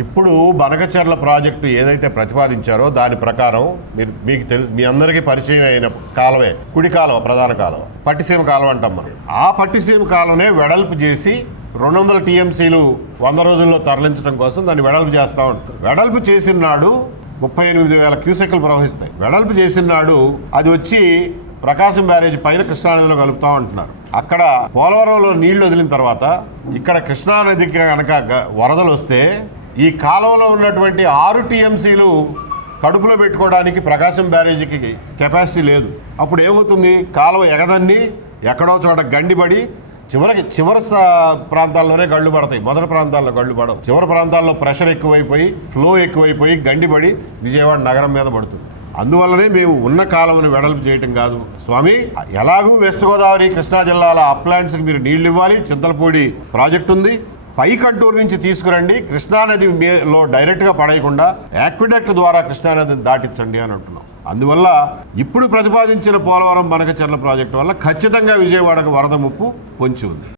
ఇప్పుడు బనకచెర్ల ప్రాజెక్టు ఏదైతే ప్రతిపాదించారో దాని ప్రకారం మీకు తెలుసు, మీ అందరికీ పరిచయం అయిన కాలువే కుడి కాలువ, ప్రధాన కాలువ, పట్టిసీమ కాలువ అంటాం మనం. ఆ పట్టిసీమ కాలువనే వెడల్పు చేసి 200 టీఎంసీలు 100 రోజుల్లో తరలించడం కోసం దాన్ని వెడల్పు చేస్తూ ఉంటారు. వెడల్పు చేసిన నాడు 38,000 క్యూసెక్లు ప్రవహిస్తాయి. వెడల్పు చేసిన నాడు అది వచ్చి ప్రకాశం బ్యారేజ్ పైన కృష్ణానదిలో కలుపుతూ ఉంటున్నారు. అక్కడ పోలవరంలో నీళ్లు వదిలిన తర్వాత ఇక్కడ కృష్ణానదికి కనుక వరదలు వస్తే ఈ కాలువలో ఉన్నటువంటి 6 టీఎంసీలు కడుపులో పెట్టుకోవడానికి ప్రకాశం బ్యారేజీకి కెపాసిటీ లేదు. అప్పుడు ఏమవుతుంది, కాలువ ఎగదన్ని ఎక్కడో చోట గండిపడి చివరి ప్రాంతాల్లోనే గళ్ళు పడతాయి. మొదటి ప్రాంతాల్లో గళ్ళు పడవు. చివరి ప్రాంతాల్లో ప్రెషర్ ఎక్కువైపోయి, ఫ్లో ఎక్కువైపోయి గండిపడి విజయవాడ నగరం మీద పడుతుంది. అందువల్లనే మేము ఉన్న కాలువను వెడల్పు చేయటం కాదు స్వామి, ఎలాగూ వెస్ట్ గోదావరి కృష్ణా జిల్లాల అప్లాంట్స్కి మీరు నీళ్లు ఇవ్వాలి. చింతలపూడి ప్రాజెక్టు ఉంది, పై కంటూరు నుంచి తీసుకురండి, కృష్ణానదిలో డైరెక్ట్గా పడేయకుండా యాక్విడక్ట్ ద్వారా కృష్ణానదిని దాటించండి అని అంటున్నాం. అందువల్ల ఇప్పుడు ప్రతిపాదించిన పోలవరం బనకచెర్ల ప్రాజెక్టు వల్ల ఖచ్చితంగా విజయవాడకు వరద ముప్పు పొంచి ఉంది.